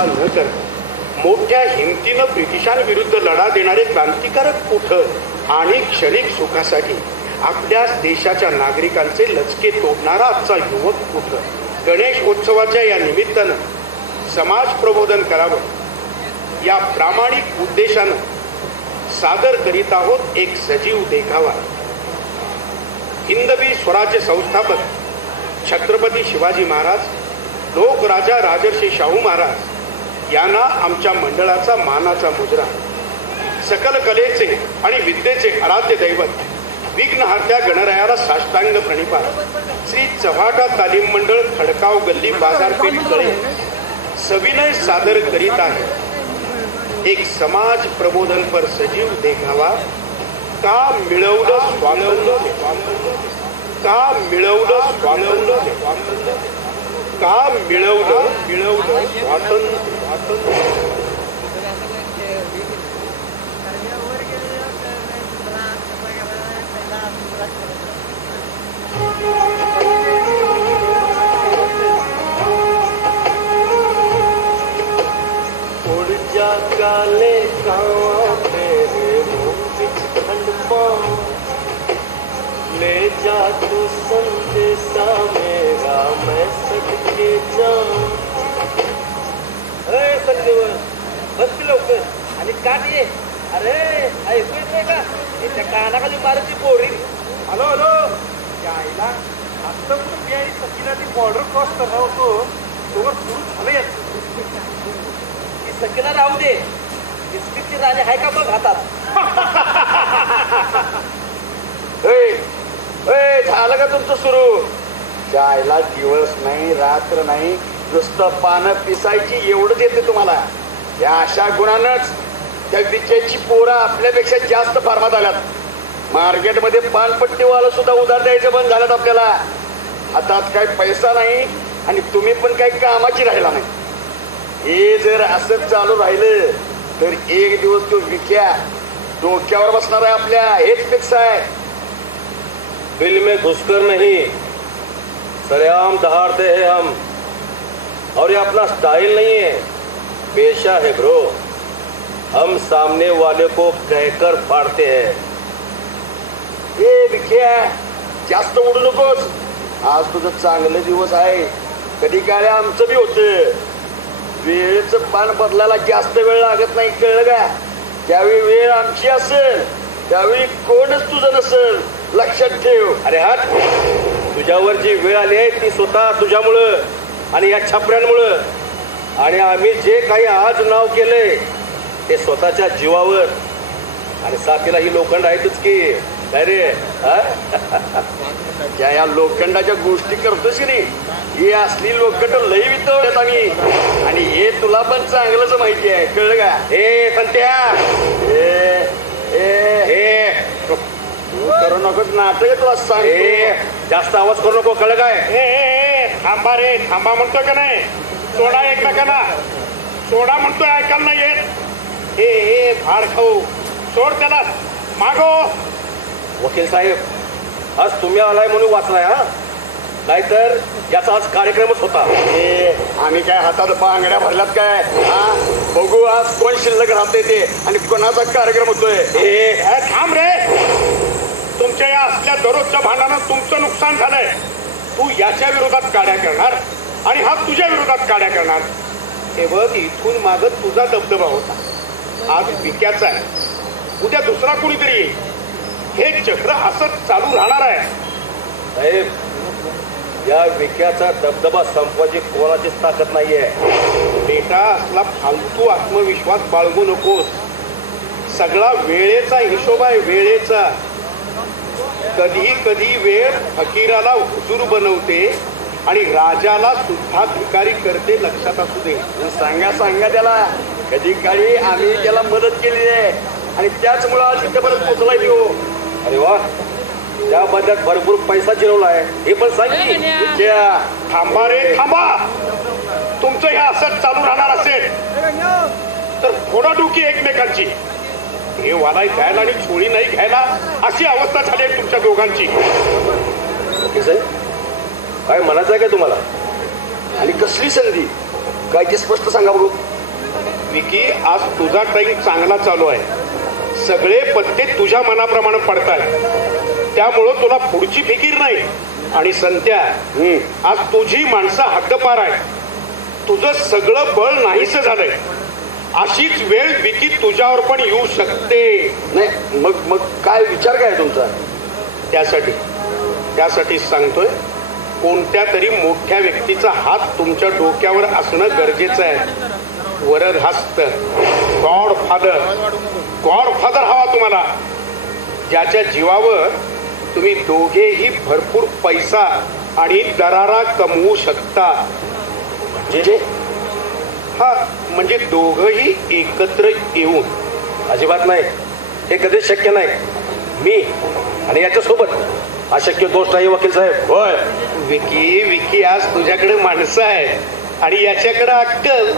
सेवा न करता मोठ्या हिमतीनं ब्रिटिशांविरुद्ध लढा देणारे क्रांतिकारक कुठं आणि क्षणिक सुखासाठी आपल्या देशाच्या नागरिकांचे लचके तोडणारा आजचा युवक कुठं. गणेशोत्सवाच्या या निमित्तानं समाज प्रबोधन करावं या प्रामाणिक उद्देशानं सादर करीत आहोत एक सजीव देखावा. हिंदवी स्वराज्य संस्थापक छत्रपती शिवाजी महाराज, लोकराजा राजर्षी शाहू महाराज यांना आमच्या मंडळाचा मानाचा मुजरा. सकल कलेचे आणि विद्येचे आराध्य दैवत विघ्नहर्त्या गणरायाला साष्टांग प्रणिपात. श्री चव्हाटा तालीम मंडळ, खडकाव गल्ली, बाजारपेठ कळे सविनय सादर करीत आहे एक समाज प्रबोधन पर सजीव देखावा. का मिळवलं स्वातंत्र्य, का मिळवलं स्वातंत्र्य, का मिळवलं स्वातंत्र्य. काले कावा तेरे मुंह बिच खंडपा ले जा तू संदेशा मेरा मैं सदके जाऊं. अरे संजीव बस की लवकर आणि काट ये. अरे ऐकू येत नाही का त्या कानाखाली मारायची पोरी. हॅलो हॅलो यायला आता कुठं मी आणि सकीला ती बॉर्डर क्रॉस करणार होतो तोवर सुरू झालं येत. सकीला राहू दे, बिस्किटची राणी हाय का बघ हातात. झालं का तुमचं सुरू? जायला दिवस नाही रात्र नाही नुसतं पानं पिसायची एवढंच येते तुम्हाला. या अशा गुणांनाच त्या विजयाची पोरं आपल्यापेक्षा जास्त फार्मात आल्यात. मार्केटमध्ये पानपट्टीवाला सुद्धा उधार द्यायचं बंद झाल्यात आपल्याला. हातात काही पैसा नाही आणि तुम्ही पण काही कामाची राहिला नाही. हे जर असंच चालू राहिलं तर एक दिवस तो विक्या डोक्यावर बसणार आहे आपल्या. हेच फिक्स आहे. बिल में घुसकर नहीं, सरेआम दहाड़ते हैं हम. और ये अपना स्टाइल नहीं है, पेशा है ब्रो. हम सामने वाले को कहकर फाड़ते हैं. हे विक्या जास्त उडू नकोस. आज तुझं चांगले दिवस आहे. कधी काय आमचं बी होतं. वेळेचं पान बदलायला जास्त वेळ लागत नाही, कळलं का? त्यावेळी वेळ आमची असेल त्यावेळी कोणच तुझं नसेल, लक्षात ठेव. अरे हट, तुझ्यावर जी वेळ आली आहे ती स्वतः तुझ्यामुळं आणि या छापऱ्यांमुळं. आणि आम्ही जे काही आज नाव केलंय ते स्वतःच्या जीवावर. आणि साथीला ही लोखंड आहेतच की. काय रे ज्या या लोखंडाच्या गोष्टी करतोस की नाही, ही असली लोखंड लई वितळत आम्ही. आणि हे तुला पण चांगलंच माहिती आहे, कळलं का? हे संत्या करू नकोस नाटक. तुला सांग जास्त आवाज करू नको, कळलं काय? थांबा रे थांबा म्हणतोय का नाही? सोडा एकमेकांना, सोडा म्हणतोय, ऐकायला नाही येत. हे भाड खाऊ, सोड त्याला, मागो. वकील साहेब, आज तुम्ही आलाय म्हणून वाचलाय हा, नाहीतर याचा आज कार्यक्रमच होता. आम्ही काय हातात बांगड्या भरल्यात काय? हा बघू आज कोण शिल्लक राहते ते आणि कोणाचा कार्यक्रम होतोय. थांब रे. तुमच्या या असल्या दररोजच्या भांडणानं तुमचं नुकसान झालंय. तू याच्या विरोधात काड्या करणार आणि हा तुझ्या विरोधात काड्या करणार. हे बघ, इथून मागत तुझा दबदबा होता, आज विक्याचा आहे, उद्या दुसरा कुणीतरी येईल. हे चक्र असंच चालू राहणार आहे. साहेब, या विक्याचा दबदबा संपवायची कोणाचीच ताकद नाहीये. बेटा, असला फालतू आत्मविश्वास बाळगू नकोस. सगळा वेळेचा हिशोब आहे, वेळेचा. कधी कधी वेळ फकीराला हुजूर बनवते आणि राजाला सुद्धा भिकारी करते, लक्षात असू दे. सांगा त्याला, कधी काळी आम्ही त्याला मदत केली आहे आणि त्याचमुळे आज तिथेपर्यंत पोचलाय तो. अरे वा, त्या बदल्यात भरपूर पैसा जिरवला आहे हे पण सांगितले. थांबा रे थांबा. तुमचं हे असंच चालू राहणार असेल तर फोडाडुकी एकमेकांची. हे वालाई घ्यायला आणि छोळी नाही घ्यायला अशी अवस्था झाली आहे तुमच्या दोघांची. काय म्हणायचं आहे का तुम्हाला? आणि कसली संधी? काय ते स्पष्ट सांगा बघू. विकी, आज तुझा टाइम चांगला चालू आहे. सगळे पत्ते तुझ्या मनाप्रमाणे पडतात, त्यामुळं तुला पुढची फिकीर नाही. आणि संत्या, आज तुझी माणसं हद्दपार आहे. तुझं सगळं बळ नाहीसं झालंय. अशीच वेळ विकी तुझ्यावर पण येऊ शकते. नाही मग काय विचार काय तुमचा? त्यासाठी सांगतोय, कोणत्या तरी मोठ्या व्यक्तीचा हात तुमच्या डोक्यावर असणं गरजेचं आहे. वरदहस्त, गॉडफादर हवा तुम्हाला, ज्याच्या जीवावर तुम्ही दोघेही भरपूर पैसा आणि दरारा कमवू शकता. म्हणजे दोघही एकत्र येऊन. अजिबात नाही, हे कधीच शक्य नाही. मी आणि याच्यासोबत अशक्य गोष्ट आहे वकील साहेब. होय विकी, आज तुझ्याकडे माणसं आहे आणि याच्याकडे अक्कल.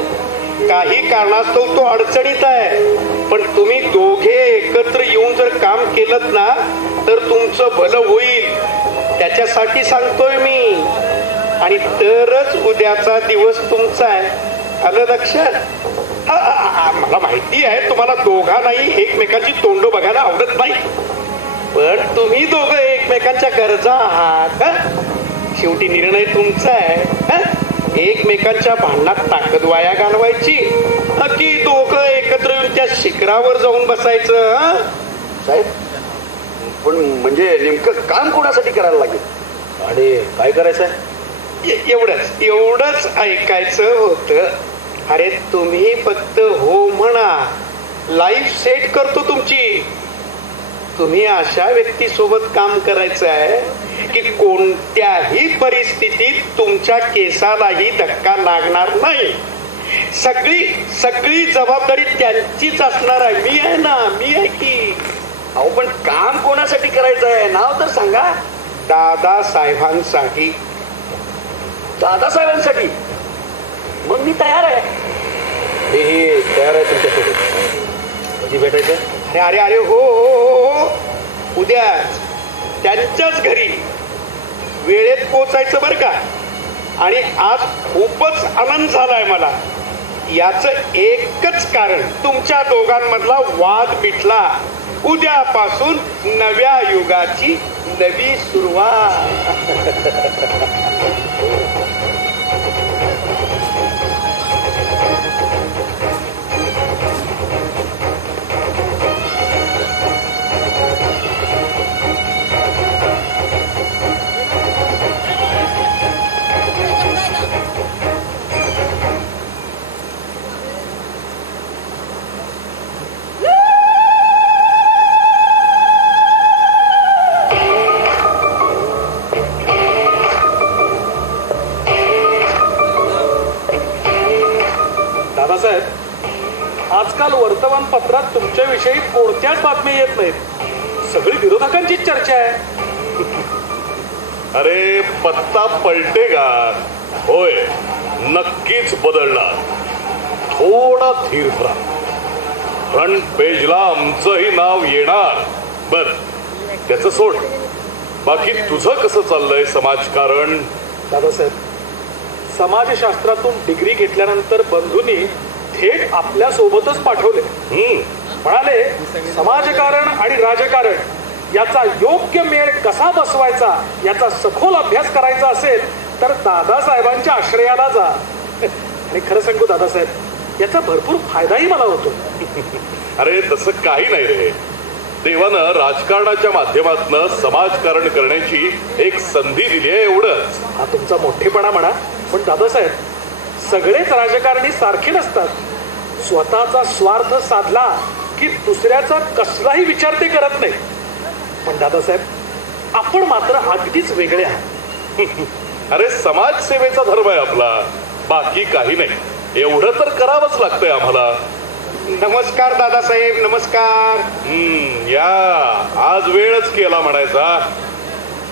काही कारणास्तव तो अडचणीत आहे, पण तुम्ही दोघे एकत्र येऊन जर काम केलं ना तर तुमचं भलं होईल. त्याच्यासाठी सांगतोय मी. आणि तरच उद्याचा दिवस तुमचा आहे. आलं लक्षात? मला माहिती आहे तुम्हाला दोघांनाही एकमेकांची तोंड बघायला आवडत नाही, पण तुम्ही दोघं एकमेकांच्या गरजा आहात. शेवटी निर्णय तुमचा आहे. एकमेकांच्या भांडणात ताकद वाया घालवायची की दोघं एकत्र येऊन त्या शिखरावर जाऊन बसायचं? साहेब, पण म्हणजे नेमकं काम कोणासाठी करायला लागेल आणि काय करायचं? एवढंच ऐकायचं होतं. अरे तुम्ही फक्त हो म्हणा, लाईफ सेट करतो तुमची. तुम्ही अशा व्यक्तीसोबत काम करायचं आहे की कोणत्याही परिस्थितीत तुमच्या केसालाही धक्का लागणार नाही. सगळी जबाबदारी त्यांचीच असणार आहे. मी आहे की. अहो, पण काम कोणासाठी करायचं आहे? नाव तर सांगा. दादासाहेबांसाठी. दादासाहेबांसाठी? मग मी तयार आहे. हे तयार आहे तुमच्यासोबत. कधी भेटायचं? अरे हो, उद्या त्यांच्याच घरी वेळेत पोचायचं बरं का. आणि आज खूपच आनंद झालाय मला. याचं एकच कारण, तुमच्या दोघांमधला वाद मिटला. उद्यापासून नव्या युगाची नवी सुरुवात. आजकाल वर्तमानपत्रात तुमच्याविषयी कोणत्याच बातम्या येत नाहीत. सगळी विरोधकांचीच चर्चा आहे. अरे पत्ता पलटेगा. होय, नक्कीच बदलणार. थोडा धीर राहा. फ्रंट पेजला आमचंही नाव येणार. बर, त्याचं सोड. बाकी तुझं कसं चाललंय समाजकारण? दादासाहेब, समाजशास्त्रातून डिग्री घेतल्यानंतर बंधूंनी थेट आपल्या सोबतच पाठवले. म्हणाले, समाजकारण आणि राजकारण याचा योग्य मेळ कसा बसवायचा याचा सखोल अभ्यास करायचा असेल तर दादासाहेबांच्या आश्रयाला जा. आणि खरं सांगू दादासाहेब, याचा भरपूर फायदाही मला होतो. अरे तसं काही नाही रे. देवानं राजकारणाच्या माध्यमातून समाजकारण करण्याची एक संधी दिली आहे, एवढंच. हा तुमचा मोठेपणा म्हणा, पण दादासाहेब, सगळेच राजकारणी सारखे नसतात. स्वतःचा स्वार्थ साधला की दुसऱ्याचा कसलाही विचार ते करत नाही. पण दादासाहेब, आपण मात्र अगदीच वेगळे आहात. अरे समाजसेवेचा धर्म आहे आपला, बाकी काही नाही. एवढं तर करावंच लागतंय आम्हाला. नमस्कार दादासाहेब, नमस्कार. या आज वेळच केला म्हणायचा.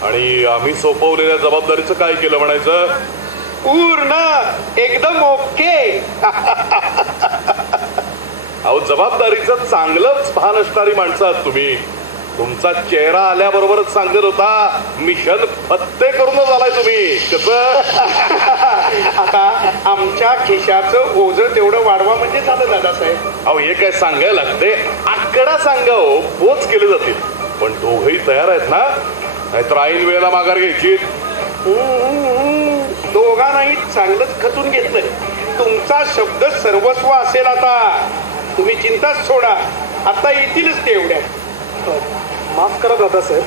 आणि आम्ही सोपवलेल्या जबाबदारीचं काय केलं म्हणायचं? पूर्ण एकदम ओके. अहो, जबाबदारीचं चांगलंच भान असणारी माणसं आहात तुम्ही. तुमचा चेहरा आल्याबरोबरच सांगत होता मिशन फत्ते करूनच आलाय तुम्ही. कसं आता आमच्या खिशाचं ओझं तेवढं वाढवा म्हणजे झालं दादासाहेब. अहो हे काय सांगायला लागते, आकडा सांगा हो, पोच केले जातील. पण दोघही तयार आहेत ना, नाहीतर ऐन वेळेला माघार घ्यायची. दोघांनाही चांगलंच खचून घेतलंय. तुमचा शब्द सर्वस्व असेल. आता तुम्ही चिंताच सोडा, आता येतीलच ते एवढ्या. माफ करा दादासाहेब,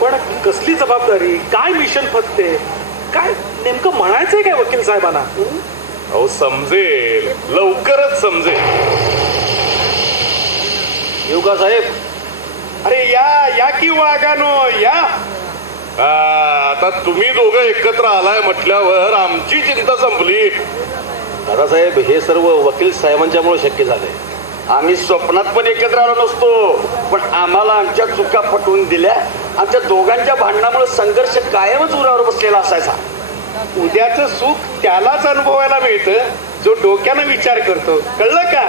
पण कसली जबाबदारी, काय मिशन फत्ते, काय नेमकं म्हणायचंय काय वकील साहेबांना? अहो समजेल, लवकरच समजेल. येऊ का साहेब? अरे या की वागानो या. आता तुम्ही दोघं एकत्र आलाय म्हटल्यावर आमची चिंता संपली. दादासाहेब, हे सर्व वकील साहेबांच्यामुळे शक्य झालंय. आम्ही स्वप्नात पण एकत्र आलो नसतो, पण आम्हाला आमच्या चुका पटवून दिल्या. आमच्या दोघांच्या भांडणामुळे संघर्ष कायमच उरावर बसलेला असायचा. उद्याचं सुख त्यालाच अनुभवायला मिळतं जो डोक्यानं विचार करतो. कळलं का?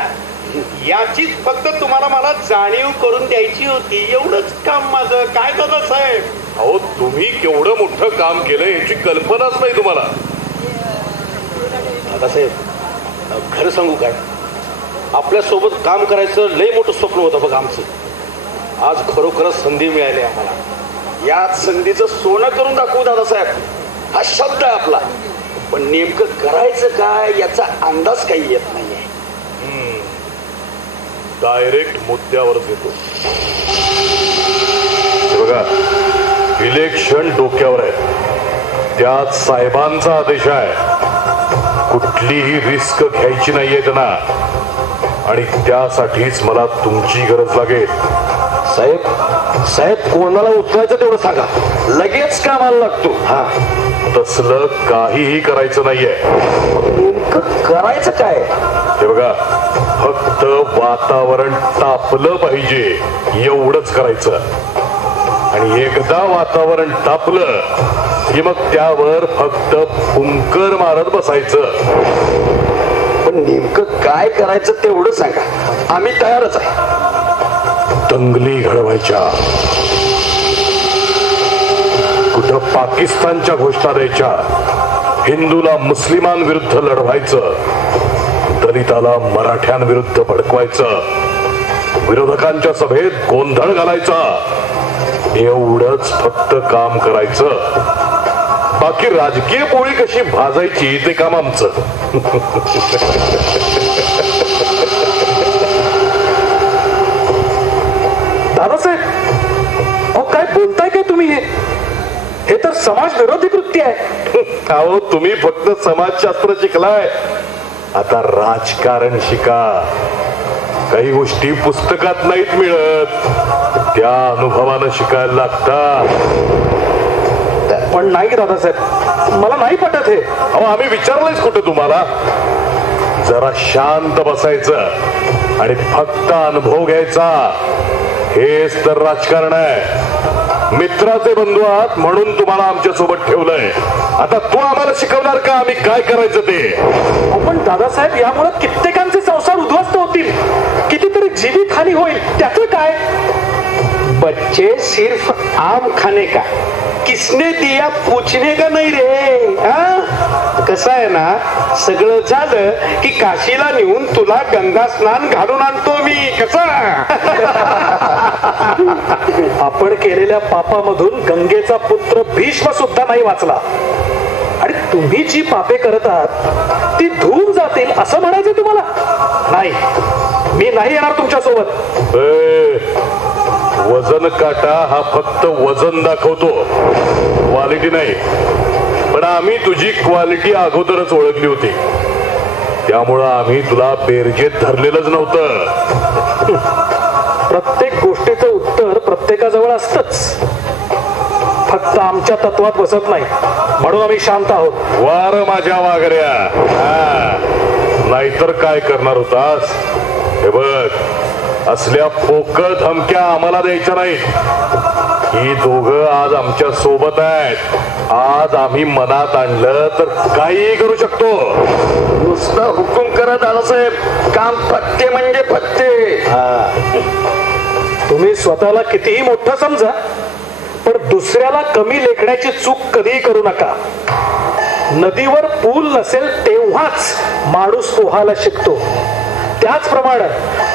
याचीच फक्त तुम्हाला मला जाणीव करून द्यायची होती. एवढंच काम माझं. काय दादासाहेब? अहो तुम्ही केवढं मोठं काम केलं याची कल्पनाच नाही तुम्हाला. दादासाहेब, खरं सांगू काय, आपल्यासोबत काम करायचं लय मोठं स्वप्न होतं बघ आमचं. आज खरोखरच संधी मिळाली आम्हाला. याच संधीचं सोनं करून दाखवू दादासाहेब, हा शब्द आहे आपला. पण नेमकं करायचं काय याचा अंदाज काही येत नाहीये. डायरेक्ट मुद्द्यावरच येतो. बघा, इलेक्शन डोक्यावर आहे, त्यात साहेबांचा आदेश आहे. कुठलीही रिस्क घ्यायची नाहीये त्यांना, आणि त्यासाठीच मला तुमची गरज लागेल. साहेब कोणाला उचलायचं तेवढं सांगा, लगेच कामाला लागतो. हा, तसलं काहीही करायचं नाहीये. नेमकं करायचं काय? हे बघा, फक्त वातावरण तापलं पाहिजे एवढंच करायचं. आणि एकदा वातावरण तापलं की मग त्यावर फक्त फुंकर मारत बसायचं. पण नेमकं काय करायचं तेवढं सांगा, आम्ही तयारच आहे. दंगली घडवायच्या, कुठं पाकिस्तानच्या घोषणा द्यायच्या, हिंदूला मुस्लिमांविरुद्ध लढवायचं, दलिताला मराठ्यांविरुद्ध भडकवायचं, विरोधकांच्या सभेत गोंधळ घालायचा. एवढंच फक्त काम करायचं. बाकी राजकीय पोळी कशी भाजायची ते काम आमचं. दादासाहेब, अहो काय बोलताय काय तुम्ही? हे तर समाज विरोधी कृत्य आहे. अहो तुम्ही फक्त समाजशास्त्र शिकलाय, आता राजकारण शिका. काही गोष्टी पुस्तकात नाहीत मिळत, त्या अनुभवानं शिकायला लागतात. पण नाही दादासाहेब, मला नाही पटत हे. अहो आम्ही विचारलंच कुठं तुम्हाला? जरा शांत बसायचं आणि फक्त अनुभव घ्यायचा. हेच तर राजकारण आहे. मित्राचे बंधू आहात म्हणून तुम्हाला आमच्या सोबत ठेवलंय. आता तू आम्हाला शिकवणार का आम्ही काय करायचं ते? पण दादासाहेब, यामुळे कित्येकांचे संसार उद्ध्वस्त होतील, कितीतरी जीवित हानी होईल. त्याचं काय? बच्चे सिर्फ आम खाने का, किसने दिया पूछने का नाही रे. कसं आहे ना, सगळं झालं की काशीला नेऊन तुला गंगा स्नान घालून आणतो मी. कसं? आपण केलेल्या पापामधून गंगेचा पुत्र भीष्म सुद्धा नाही वाचला, आणि तुम्ही जी पापे करत आहात ती धुवून जातील असं म्हणायचं तुम्हाला? नाही, मी नाही येणार तुमच्या सोबत. वजन काटा हा फक्त वजन दाखवतो, क्वालिटी नाही. पण आम्ही तुझी क्वालिटी अगोदरच ओळखली होती, त्यामुळं आम्ही तुला बेरजेत धरलेलंच नव्हतं. प्रत्येक गोष्टीचं उत्तर प्रत्येकाजवळ असतंच, फक्त आमच्या तत्वात बसत नाही म्हणून आम्ही शांत आहोत. वार माझ्या वागऱ्या, नाहीतर काय करणार होतास? हे बघ, असल्या पोकळ धमक्या आम्हाला द्यायच्या नाहीत. ही दोघं आज आमच्या सोबत आहेत. आज आम्ही मनात आणलं तर काहीही करू शकतो. नुसता हुकूम करा दादासाहेब, काम फत्ते म्हणजे फत्ते. तुम्ही स्वतःला कितीही मोठं समजा, पण दुसऱ्याला कमी लेखण्याची चूक कधीही करू नका. नदीवर पूल नसेल तेव्हाच माणूस पोहायला शिकतो. त्याचप्रमाणे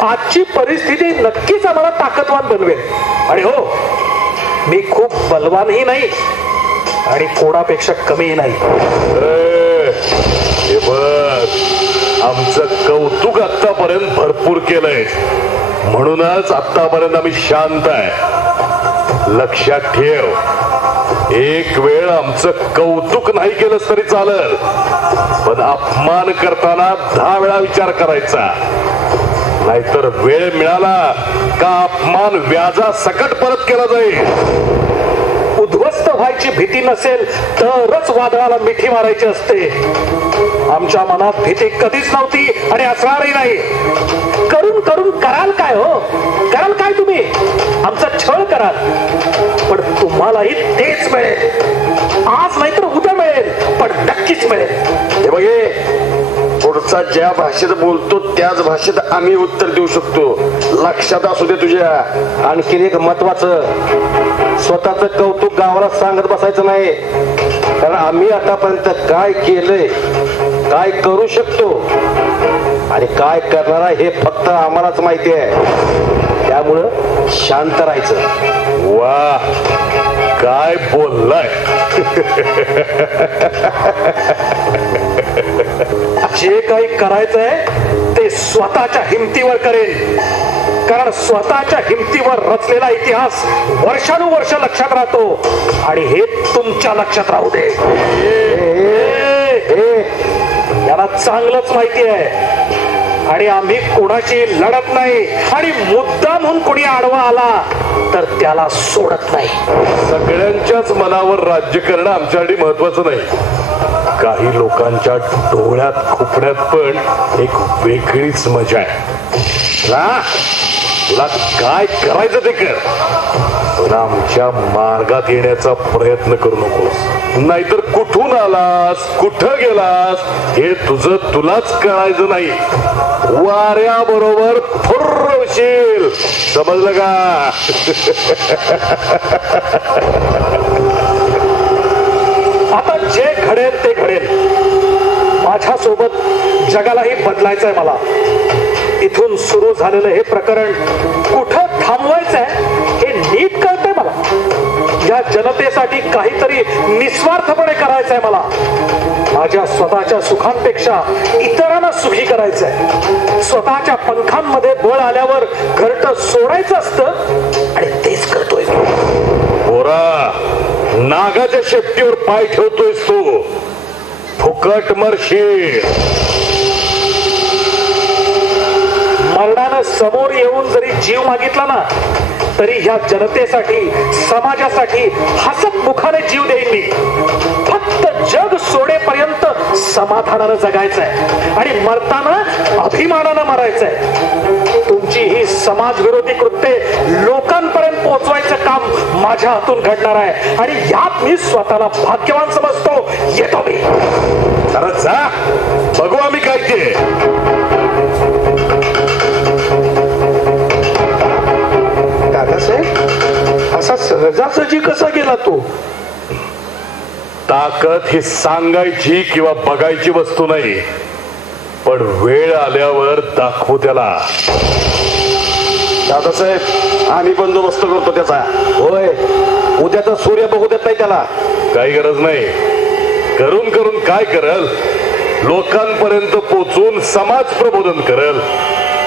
आजची परिस्थिती नक्कीच आम्हाला ताकदवान बनवेल. आणि हो, मी खूप बलवानही नाही आणि कोणापेक्षा कमीही नाही. हे बघ, आमचं कौतुक आतापर्यंत भरपूर केलंय, म्हणूनच आतापर्यंत आम्ही शांत आहे. लक्षात ठेव, एक वेळ आमचं कौतुक नाही केलंस तरी चालेल, पण अपमान करताना 10 वेळा विचार करायचा. नाहीतर वेळ मिळाला का अपमान व्याजा सकट परत केला जाईल. उद्ध्वस्त व्हायची भीती नसेल तरच वादळाला मिठी मारायची असते. आमच्या मनात भीती कधीच नव्हती आणि असणारही नाही. करून करून कराल काय हो? कराल काय तुम्ही? आमचा छळ कराल, पण तुम्हालाही तेच मिळेल. आज नाही तर उद्या मिळेल, पण नक्कीच मिळेल. हे बघे, पुढचा ज्या भाषेत बोलतो त्याच भाषेत आम्ही उत्तर देऊ शकतो. लक्षात असू दे तुझ्या. आणखीन एक महत्वाचं, स्वतःच कौतुक गावाला सांगत बसायचं नाही. कारण आम्ही आतापर्यंत काय केलंय, काय करू शकतो आणि काय करणार आहे हे फक्त आम्हालाच माहिती आहे. त्यामुळं शांत राहायचं. वा, काय बोललाय. जे काही करायचंय ते स्वतःच्या हिमतीवर करेल. कारण स्वतःच्या हिमतीवर रचलेला इतिहास वर्षानुवर्ष लक्षात राहतो आणि हे तुमच्या लक्षात राहू दे. याला चांगलंच माहिती आहे आणि आम्ही कोणाची लढत नाही आणि मुद्दा म्हणून कोणी आडवा आला तर त्याला सोडत नाही. सगळ्यांच्याच मनावर राज्य करणं आमच्यासाठी महत्वाचं नाही. काही लोकांच्या डोळ्यात खुपण्यात पण एक वेगळीच मजा आहे. तुला काय करायचं ते कर, पण आमच्या मार्गात येण्याचा प्रयत्न करू नकोस. नाहीतर कुठून आलास, कुठं गेलास हे तुझं तुलाच कळायचं नाही. वाऱ्याबरोबर फुर्रवशील, समजलं का? आता जे घडेल ते घडेल. माझ्यासोबत जगालाही बदलायचंय मला. इथून सुरू झालेलं हे प्रकरण कुठं थांबवायचंय हे नीट कळतंय मला. या जनतेसाठी काहीतरी निस्वार्थपणे करायचंय मला. माझ्या स्वतःच्या सुखांपेक्षा इतरांना सुखी करायचंय. स्वतःच्या पंखांमध्ये बळ आल्यावर घरटं सोडायचं असतं आणि तेच करतोय. पोरा, नागाच्या शेपटीवर पाय ठेवतोयस तू, फुकट मरशील. मरणानं समोर येऊन जरी जीव मागितला ना तरी ह्या जनतेसाठी, समाजासाठी हसत मुखाने जीव देईन मी. फक्त जग सोडेपर्यंत समाधानानं जगायचंय आणि मरताना अभिमानानं मरायचंय. तुमची ही समाजविरोधी कृत्ये लोकांपर्यंत पोहोचवायचं काम माझ्या हातून घडणार आहे आणि यात मी स्वतःला भाग्यवान समजतो. येतो मी. जरा जा, बघू आम्ही काय ते. दादासाहेब, असा सहजासहजी कसा गेला तो? ताकद ही सांगायची किंवा बघायची वस्तू नाही, पण वेळ आल्यावर दाखवू त्याला. दादासाहेब, आम्ही बंदोबस्त करतो त्याचा. होय, उद्याचा सूर्य बघू देत नाही त्याला. काही गरज नाही. करून करून काय करल? लोकांपर्यंत पोचून समाज प्रबोधन करल.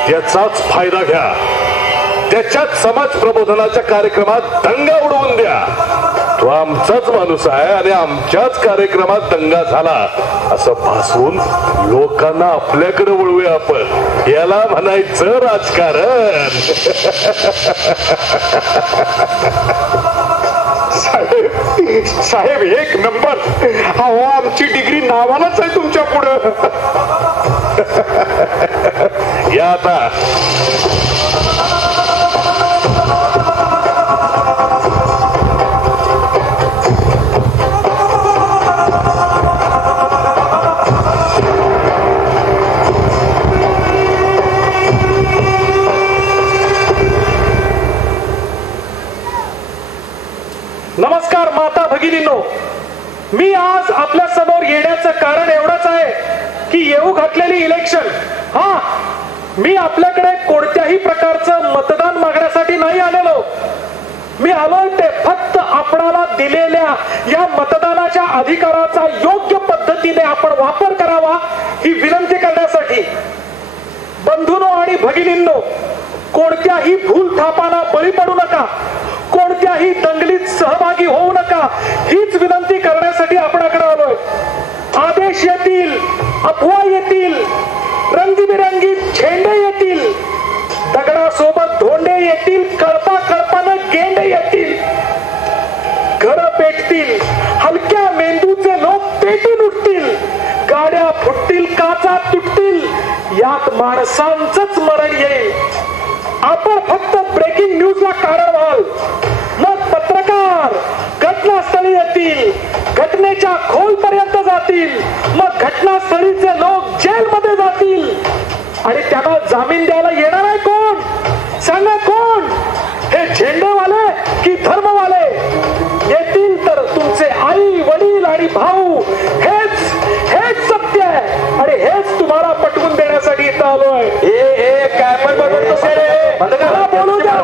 त्याचाच फायदा घ्या. त्याच्याच समाज प्रबोधनाच्या कार्यक्रमात दंगा उडवून द्या. तो आमचाच माणूस आहे आणि आमच्याच कार्यक्रमात दंगा झाला असं भासवून लोकांना आपल्याकडे वळवूया आपण. याला म्हणायचं राजकारण. साहेब, एक नंबर. अहो, आमची डिग्री नावालाच आहे तुमच्या पुढं. या आता. हा, मी आपल्याकडे कोणत्याही प्रकारचं मतदान मागण्यासाठी नाही आलेलो. मी आलोय ते फक्त आपणाला दिलेल्या या मतदानाच्या अधिकाराचा योग्य पद्धतीने आपण वापर करावा ही विनंती करण्यासाठी. बंधूंनो आणि भगिनींनो, कोणत्याही भूलथापांना बळी पडू नका, कोणत्याही दंगलीत सहभागी होऊ नका हीच विनंती करण्यासाठी आपणाकडे आलोय. आदेश येतील, अफवा येतील, रंगीबिरंगी झेंडे येतील, दगडासोबत धोंडे येतील, कळपा कळपानं गेंडे येतील, घर पेटतील, हलक्या मेंदूचे लोक पेटून उठतील, गाड्या फुटतील, काचा तुटतील, यात माणसांचंच मरण येईल. आपण फक्त ब्रेकिंग न्यूजला कारण व्हाल, मग पत्रकार घटनास्थळी येतील, घटनेच्या खोलपर्यंत जातील, मग घटनास्थळीचे लोक जेलमध्ये जातील आणि त्यांना जामीन द्यायला येणार आहे कोण? सांगा कोण? हे झेंडेवाले की धर्मवाले? येतील तर तुमचे आई वडील आणि भाऊ. हेच सत्य आहे आणि हेच तुम्हाला पटवून देण्यासाठी इथं आलोय. काय पण बघतो रे, बंद करा, बोलू द्या.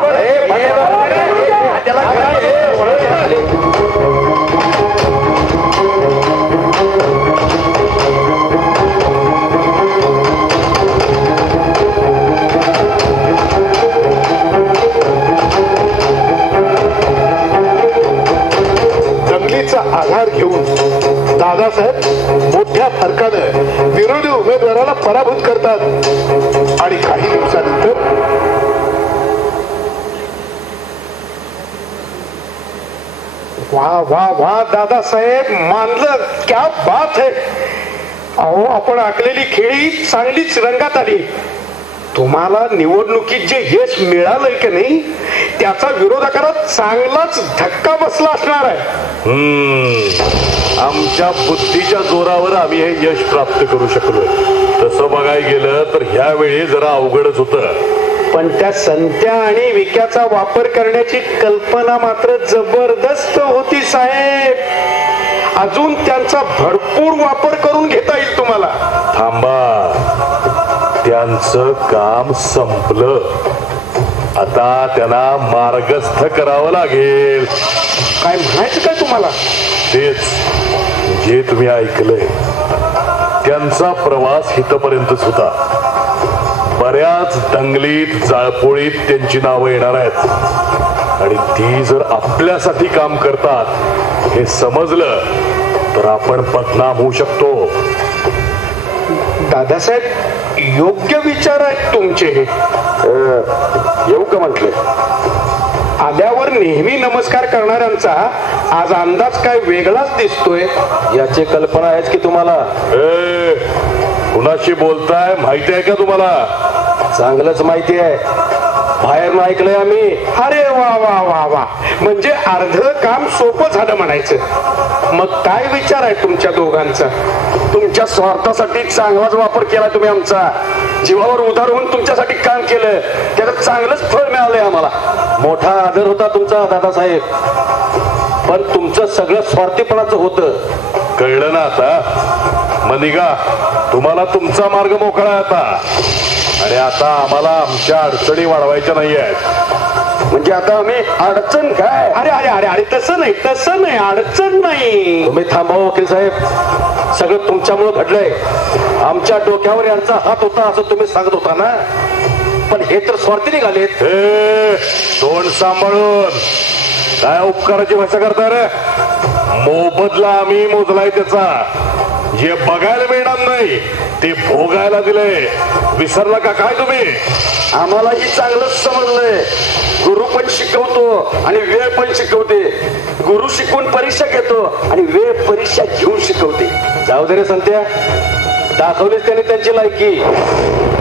दंगलीचा आधार घेऊन दादासाहेब मोठ्या फरकानं विरोधी उमेदवाराला पराभूत करतात आणि काही दिवसानंतर वा वा वा दादासाहेब, मानलं, क्या बात है. अहो, आपण आखलेली खेळी चांगलीच रंगात आली. तुम्हाला निवडणुकीत जे यश मिळालंय की नाही त्याचा विरोधकाला चांगलाच धक्का बसला असणार आहे. आमच्या बुद्धीच्या जोरावर आम्ही हे यश प्राप्त करू शकलोय. तसं बघायला गेलं तर ह्या वेळी जरा अवघडच होतं. पण त्या संत्या आणि विक्याचा वापर करण्याची कल्पना मात्र जबरदस्त होती साहेब. अजून त्यांचा भरपूर वापर करून घेता येईल तुम्हाला. थांबा, त्यांचं काम संपलं. आता त्यांना मार्गस्थ करावं लागेल. काय म्हणायचं काय तुम्हाला? तेच जे तुम्ही ऐकलंय. त्यांचा प्रवास इथपर्यंतच होता. बऱ्याच दंगलीत जाळपोळीत त्यांची नावं येणार आहेत आणि ती जर आपल्यासाठी काम करतात हे समजलं तर आपण बदनाम होऊ शकतो. दादासाहेब, योग्य विचार आहेत तुमचे. येऊ का म्हटले? आल्यावर नेहमी नमस्कार करणाऱ्यांचा आज अंदाज काय वेगळाच दिसतोय. याची कल्पना आहेच की तुम्हाला? कुणाशी बोलताय माहिती आहे का तुम्हाला? चांगलंच माहिती आहे, बाहेर ऐकलंय आम्ही. अरे वा वा वा वा, म्हणजे अर्ध काम सोपं झालं म्हणायचं. मग काय विचार आहे तुमच्या दोघांचा? तुमच्या स्वार्थासाठी चांगलाच वापर केला तुम्ही आमचा. जीवावर उधार होऊन तुमच्यासाठी काम केलं, त्याचं चांगलंच फळ मिळालंय आम्हाला. मोठा आदर होता तुमचा दादासाहेब, पण तुमचं सगळं स्वार्थीपणाचं होतं. कळलं ना आता? मनिगा, तुम्हाला तुमचा मार्ग मोकळा आहे आता. आणि आता आम्हाला आमच्या अडचणी वाढवायच्या नाही आहेत. म्हणजे आता आम्ही अडचण काय? अरे अरे अरे अरे, तसं नाही, तसं नाही, अडचण नाही. तुम्ही थांबा वकील साहेब, सगळं तुमच्यामुळे घडलंय. आमच्या डोक्यावर यांचा हात होता असं तुम्ही सांगत होता ना, पण हे तर स्वार्थी निघालेत. तोंड सांभाळून. काय उपकाराची भाषा करता रे? मोबदला आम्ही मोजलाय त्याचा. जे बघायला मिळणार नाही ते भोगायला दिलंय. विसरला का काय तुम्ही? आम्हालाही चांगलंच समजलंय. गुरु पण शिकवतो आणि वेळ पण शिकवते. गुरु शिकवून परीक्षा घेतो आणि वेळ परीक्षा घेऊन शिकवते. जाऊ दे रे संत्या, दाखवलीच त्याने त्यांची लायकी.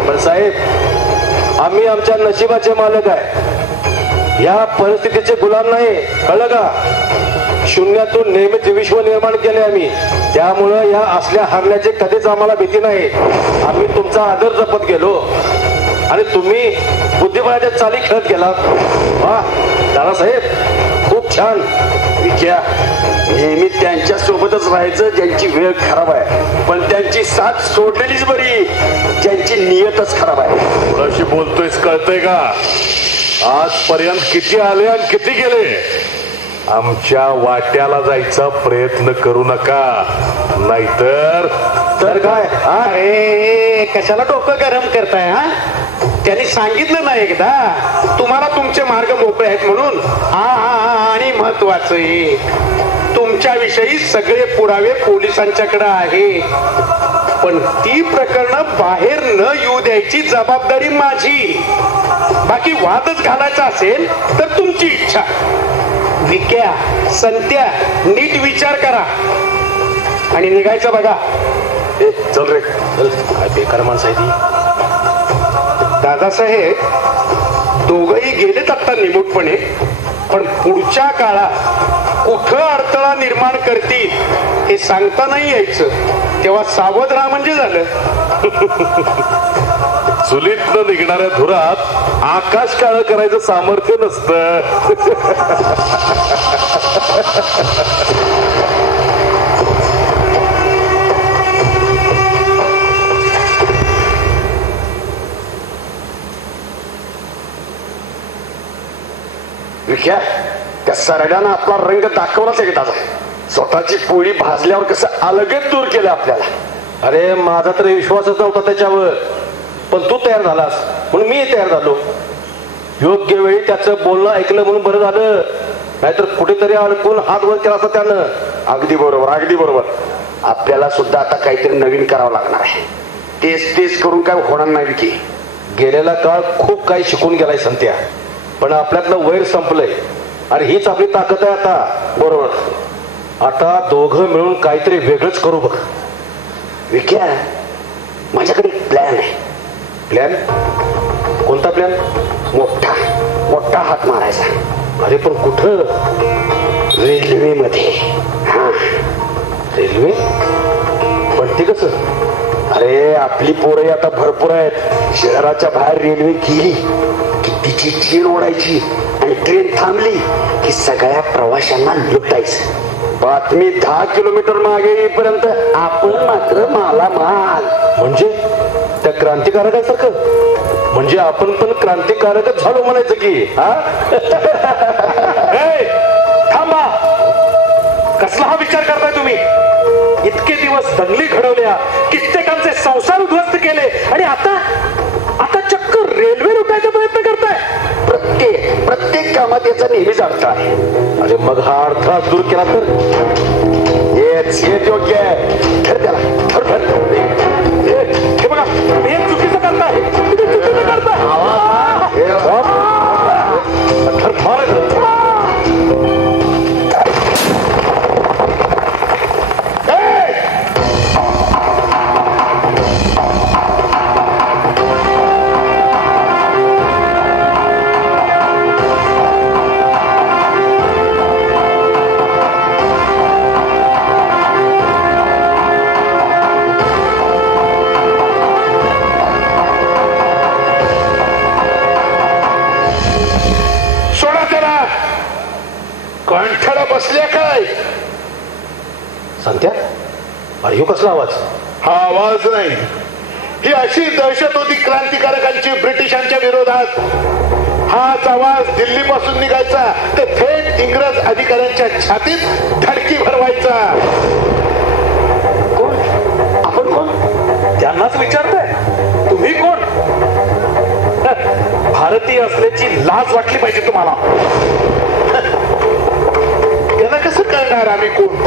पण साहेब, आम्ही आमच्या नशिबाचे मालक आहे, या परिस्थितीचे गुलाम नाही. कळलं का? शून्यातून नेहमीच विश्व निर्माण केले आम्ही. त्यामुळं या असल्या हरण्याची कधीच आम्हाला भीती नाही. आम्ही तुमचा आदर जपत गेलो आणि तुम्ही बुद्धिबळाच्या चाली खेळत गेला. वा दादासाहेब, खूप छान. विख्या, नेहमी त्यांच्या सोबतच राहायचं ज्यांची वेळ खराब आहे, पण त्यांची साथ सोडलेलीच बरी ज्यांची नियतच खराब आहे. कोणाशी बोलतोयस कळतंय का? आजपर्यंत किती आले आणि किती गेले? आमच्या वाट्याला जायचा प्रयत्न करू नका, नाहीतर तर काय? अरे कशाला डोकं गरम करताय? हा, त्यांनी सांगितलं ना एकदा तुम्हाला तुमचे मार्ग मोकळे आहेत म्हणून. आणि महत्वाचं एक, तुमच्याविषयी सगळे पुरावे पोलिसांच्याकडे आहे, पण ती प्रकरणं बाहेर न येऊ द्यायची जबाबदारी माझी. बाकी वादच घालायचा असेल तर तुमची इच्छा. विक्या, संत्या, नीट विचार करा आणि निघायचं बघा. चल रे चल. काय बेकार माणसं आहे ती. दादासाहेब दोघही गेलेत आता निमूटपणे, पण पुढच्या काळात कुठं अडथळा निर्माण करतील हे सांगता नाही यायचं. तेव्हा सावध राहा म्हणजे झालं. चुलीतनं निघणाऱ्या धुरात आकाश काळं करायचं सामर्थ्य नसतं. विख्या, त्या सरड्यानं आपला रंग दाखवलाच एकदाचा. स्वतःची पोळी भाजल्यावर कसं अलगद दूर केलं आपल्याला. अरे माझा तर विश्वासच नव्हता त्याच्यावर, पण तू तयार झालास म्हणून मी तयार झालो. योग्य वेळी त्याचं बोलणं ऐकलं म्हणून बरं झालं, नाहीतर कुठेतरी अडकून हात वर केला असता त्यानं. अगदी बरोबर, अगदी बरोबर. आपल्याला सुद्धा आता काहीतरी नवीन करावं लागणार आहे. तेच तेच करून काय होणार नाही विकी. गेलेला काळ खूप काही शिकून गेलाय संत्या, पण आपल्यातलं वैर संपलंय आणि हीच आपली ताकद आहे आता. बरोबर. आता दोघं मिळून काहीतरी वेगळंच करू बघ. विक्या, माझ्याकडे प्लॅन आहे. प्लॅन? कोणता प्लॅन? मोठा मोठा हात मारायचा. अरे पण कुठं? रेल्वेमध्ये. हा, रेल्वे? पण ते कसं? अरे आपली पोरं आता भरपूर आहेत. शहराच्या बाहेर रेल्वे गेली की तिची चेन ओढायची आणि ट्रेन थांबली की सगळ्या प्रवाशांना लुटायचं. बातमी 10 किलोमीटर मागे येईपर्यंत आपण मात्र मालामाल. म्हणजे त्या क्रांतिकारकासारखं? म्हणजे आपण पण क्रांतिकारकच झालो म्हणायचं की? हा थांबा. कसला हा विचार करताय तुम्ही? इतके दिवस दंगली घडवल्या, कित्येकांचे संसार उद्ध्वस्त केले आणि आता चक्क रेल्वे लुटायचा प्रयत्न करताय. प्रत्येक कामात याचा नेहमीच अर्थ आहे. अरे मग हा अडथळा दूर केला तर? हेच योग्य आहे. ठर त्याला, ठर ठर. हे बघा, हे चुकीचं करताय, चुकीचं करताय. कंठाला बसल्या काय? संत्या, अरे हो कसला आवाज? हा आवाज नाही, ही अशी दहशत होती क्रांतिकारकांची ब्रिटिशांच्या विरोधात. हाच आवाज दिल्ली पासून निघायचा ते थेट इंग्रज अधिकाऱ्यांच्या छातीत धडकी भरवायचा. कोण? आपण कोण? त्यांनाच विचारताय? तुम्ही कोण? भारतीय असल्याची लाज वाटली पाहिजे तुम्हाला. त्यांना कसं कळणार आम्ही कोण?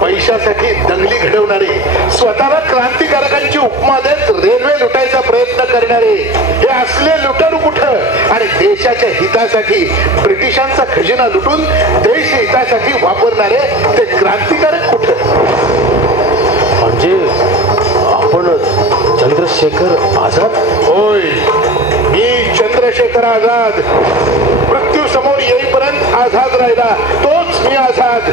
पैशासाठी दंगली घडवणारे, स्वतःला क्रांतिकारकांची उपमा देत रेल्वे लुटायचा प्रयत्न करणारे, हे असले लुटारू कुठं? आणि देशाच्या हितासाठी ब्रिटिशांचा खजिना लुटून देश हितासाठी वापरणारे ते क्रांतिकारक कुठं? म्हणजे आपण चंद्रशेखर आझाद? होय, मी चंद्रशेखर आझाद. मृत्यू समोर येईपर्यंत आझाद राहिला तोच मी आझाद.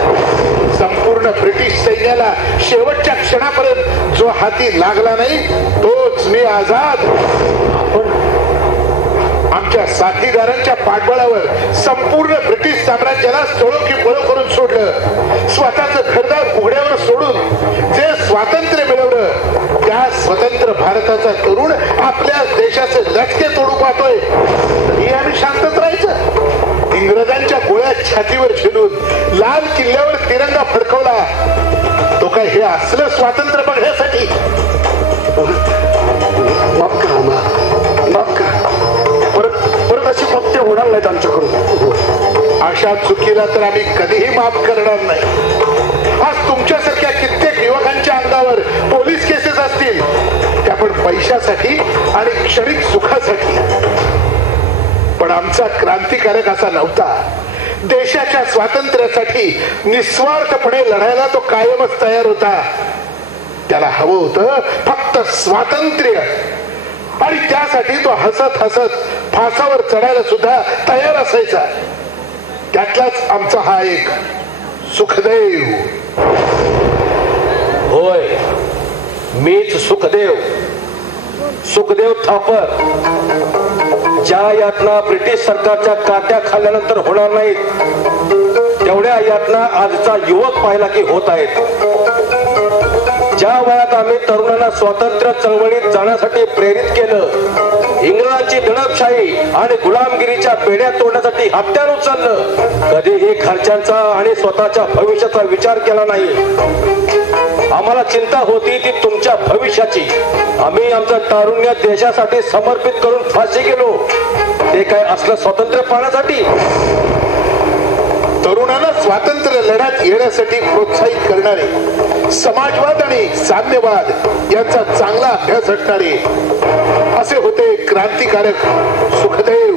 संपूर्ण ब्रिटिश सैन्याला शेवटच्या क्षणापर्यंत जो हाती लागला नाही तोच मी आझाद. आमच्या साथीदारांच्या पाठबळावर संपूर्ण ब्रिटिश साम्राज्याला सोळो की पळो करून सोडलं. स्वतःचं घरदार उघड्यावर सोडून जे स्वातंत्र्य मिळवलं त्या स्वतंत्र भारताचा तरुण आपल्या देशाचे लटके तोडू पाहतोय, तरी आम्ही शांतच राहायचं? इंग्रजांच्या गोळ्या छातीवर झेलून लाल किल्ल्यावर तिरंगा फडकवला, तो काय हे असलं स्वातंत्र्य बघण्यासाठी? माफ करा ना, माफ करा. परत अशी कृत्य होणार नाहीत आमच्याकडून. अशा चुकीला तर आम्ही कधीही माफ करणार नाही. आज तुमच्यासारख्या कित्येक युवकांच्या अंगावर पोलीस केसेस असतील, त्या पण पैशासाठी आणि क्षणिक सुखासाठी. पण आमचा क्रांतिकारक असा नव्हता. देशाच्या स्वातंत्र्यासाठी निस्वार्थपणे लढायला तो कायमच तयार होता. त्याला हवं होतं फक्त स्वातंत्र्य, आणि त्यासाठी तो हसत हसत फासावर चढायला सुद्धा तयार असायचा. त्यातलाच आमचा हा एक सुखदेव. होय, मीच सुखदेव, सुखदेव थापर. ज्या यातना ब्रिटिश सरकारच्या काट्या खाल्ल्यानंतर होणार नाहीत, तेवढ्या यातना आजचा युवक पाहिला की होत आहेत. ज्या वयात आम्ही तरुणांना स्वातंत्र्य चळवळीत जाण्यासाठी प्रेरित केलं, इंग्रजांची दडपशाही आणि गुलामगिरीच्या बेड्या तोडण्यासाठी हत्यार उचललं, कधीही घरच्यांचा आणि स्वतःच्या भविष्याचा विचार केला नाही. आम्हाला चिंता होती ती तुमच्या भविष्याची. आम्ही आमचं तारुण्य देशासाठी समर्पित करून फाशी गेलो, ते काय असलं स्वातंत्र्य पाहण्यासाठी? तरुणांना स्वातंत्र्य लढ्यात येण्यासाठी प्रोत्साहित करणारे, समाजवाद आणि साम्यवाद यांचा चांगला अभ्यास असणारे असे होते क्रांतिकारक सुखदेव.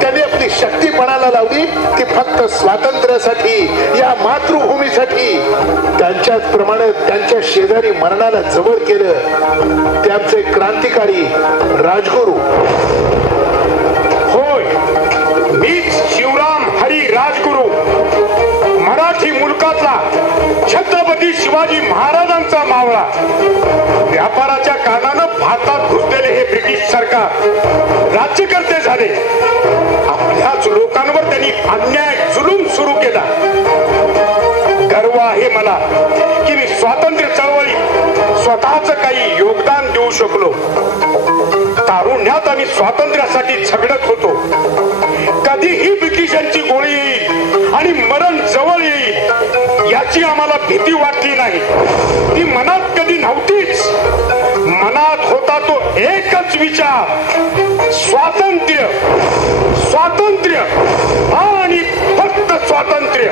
त्यांनी आपली शक्ती पणाला लावली ती फक्त स्वातंत्र्यासाठी, या मातृभूमीसाठी. त्यांच्याच प्रमाणे त्यांच्या शेजारी मरणाला जवळ केलं ते आमचे क्रांतिकारी राजगुरू. होय, मीच शिवराम हरी राजगुरू, मराठी मुलकातला छत्रपती शिवाजी महाराजांचा मावळा. व्यापाराच्या कारणानं भारतात घुसलेले हे ब्रिटिश सरकार राज्यकर्ते झाले. आपल्याच लोकांवर त्यांनी अन्याय जुलूम सुरू केला. गर्व आहे मला की मी स्वातंत्र्य चळवळीत स्वतःच काही योगदान देऊ शकलो. तारुण्यात आम्ही स्वातंत्र्यासाठी झगडत होतो. कधीही ब्रिटिशांची गोळी येईल आणि मरण जवळ येईल याची आम्हाला भीती वाटली नाही. ती मनात कधी नव्हतीच. मनात होता तो एकच विचार, स्वातंत्र्य, स्वातंत्र्य आणि फक्त स्वातंत्र्य.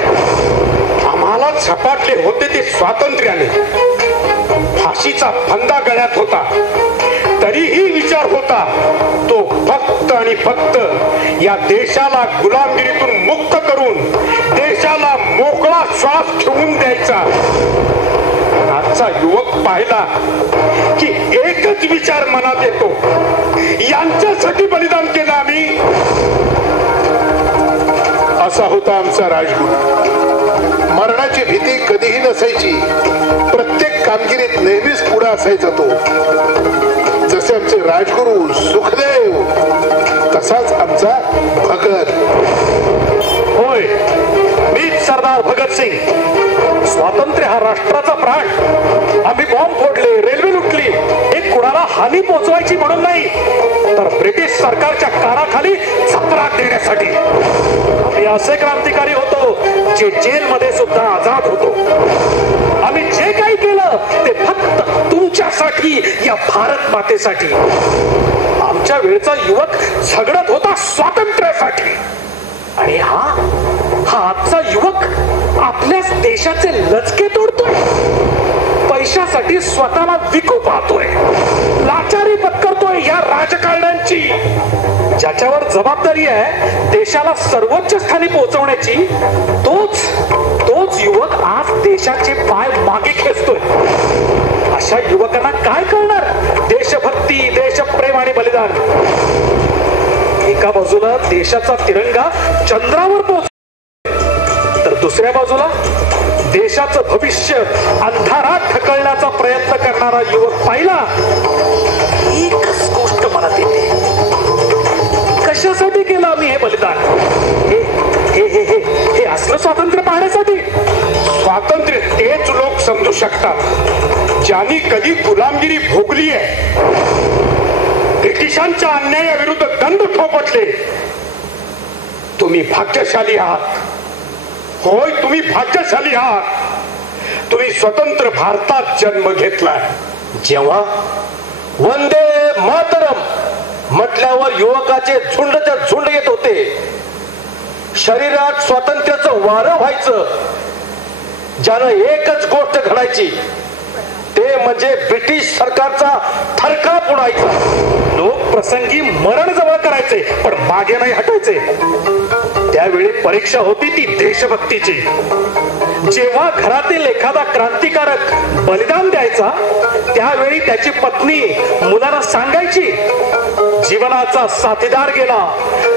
आम्हाला झपाटले होते ते स्वातंत्र्याने. फाशीचा फंदा गळ्यात होता, तरीही विचार होता तो फक्त आणि फक्त या देशाला गुलामगिरीतून मुक्त करून देशाला मोकळा श्वास ठेवून द्यायचा. आजचा युवक पाहिला की एकच विचार मनात येतो, यांच्यासाठी बलिदान केलं आम्ही. असा होता आमचा राजगुरू. मरणाची भीती कधीही नसायची. प्रत्येक कामगिरीत नेहमीच पुढे असायचा तो. जसे आमचे राजगुरू सुखदेव, तसाच आमचा भगत. होय, मीच सरदार भगतसिंग. स्वातंत्र्य हा राष्ट्राचा प्राण. आम्ही बॉम्ब फोडले, रेल्वे लुटली, हे कुणाला हानी पोचवायची म्हणून नाही, तर ब्रिटिश सरकारच्या कानाखाली जत्रा देण्यासाठी. आम्ही असे क्रांतिकारी होतो जे जेलमध्ये सुद्धा आझाद होतो. आम्ही जे काही केलं ते फक्त तुमच्यासाठी, या भारत मातेसाठी. आमच्या वेळचा युवक झगडत होता स्वातंत्र्यासाठी, आणि हा आजचा युवक आपल्याच देशाचे लचके तोडतोय. पैशासाठी स्वतःला विकू पाहतोय, लाचारी पत्करतोय या राजकारण्यांची. ज्याच्यावर जबाबदारी आहे देशाला सर्वोच्च स्थानी पोहोचवण्याची, तोच युवक आज देशाचे पाय मागे खेचतोय. अशा युवकांना काय कळणार देशभक्ती, देशप्रेम आणि बलिदान? एका बाजूला देशाचा तिरंगा चंद्रावर पोहोचतो, तर दुसऱ्या बाजूला देशाचं भविष्य अंधारात ढकलण्याचा प्रयत्न करणारा युवक पाहिला. एकच गोष्ट मनात येते, ब्रिटिशांच्या अन्यायाविरुद्ध दंड थोपटले. तुम्ही भाग्यशाली आहात. होय, तुम्ही भाग्यशाली आहात. तुम्ही स्वतंत्र भारतात जन्म घेतलाय. जेव्हा वंदे मातरम म्हटल्यावर युवकाचे झुंडच्या झुंड येत होते. शरीरात स्वातंत्र्याचं वारं व्हायचं. ज्यानं एकच गोष्ट घडायची ते म्हणजे ब्रिटिश सरकारचा थरकाप उडायचा. लोक प्रसंगी मरण जवळ करायचे पण मागे नाही हटायचे. त्यावेळी परीक्षा होती ती देशभक्तीची. जेव्हा घरातील एखादा क्रांतिकारक बलिदान द्यायचा त्यावेळी त्याची पत्नी मुलांना सांगायची, जीवनाचा साथीदार गेला,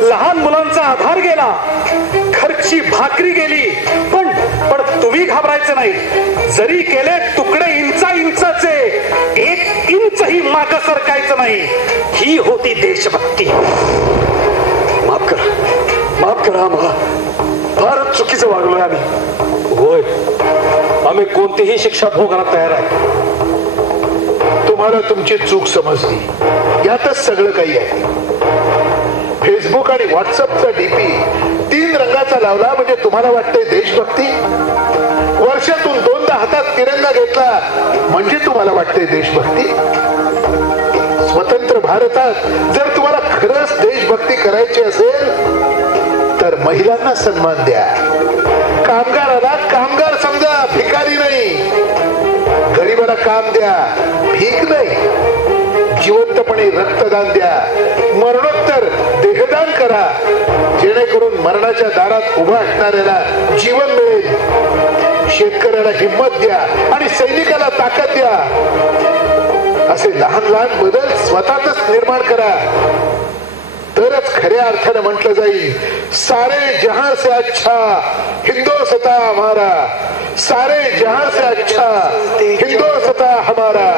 लहान मुलांचा आधार गेला, घरची भाकरी गेली, पण तुम्ही घाबरायचं नाही. जरी केले तुकडे इंचाचे, 1 इंचही माग सरकायचं नाही. ही होती देशभक्ती. माफ करा आम्हाला. फारच चुकीचं वागलोय आम्ही. होय, आम्ही कोणतीही शिक्षा भोगायला तयार आहे. तुम्हाला तुमची चूक समजली, यातच सगळं काही आहे. फेसबुक आणि व्हॉट्सअपचा डीपी 3 रंगाचा लावला म्हणजे तुम्हाला वाटतंय देशभक्ती. वर्षातून 2दा हातात तिरंगा घेतला म्हणजे तुम्हाला वाटतंय देशभक्ती. स्वतंत्र भारतात जर तुम्हाला खरंच देशभक्ती करायची असेल तर महिलांना सन्मान द्या. कामगाराला कामगार समजा, भिकारी नाही. गरीबाला काम द्या, भीक नाही. जिवंतपणे रक्तदान द्या, मरणोत्तर देहदान करा, जेणेकरून मरणाच्या दारात उभा असणाऱ्याला जीवन मिळेल. शेतकऱ्याला हिंमत द्या आणि सैनिकाला ताकद द्या. असे लहान लहान बदल स्वतःच निर्माण करा. तरच खऱ्या अर्थाने म्हटलं जाईल, सारे जहां से अच्छा हिंदुस्तान हमारा, सारे जहां से अच्छा हिंदुस्तान हमारा.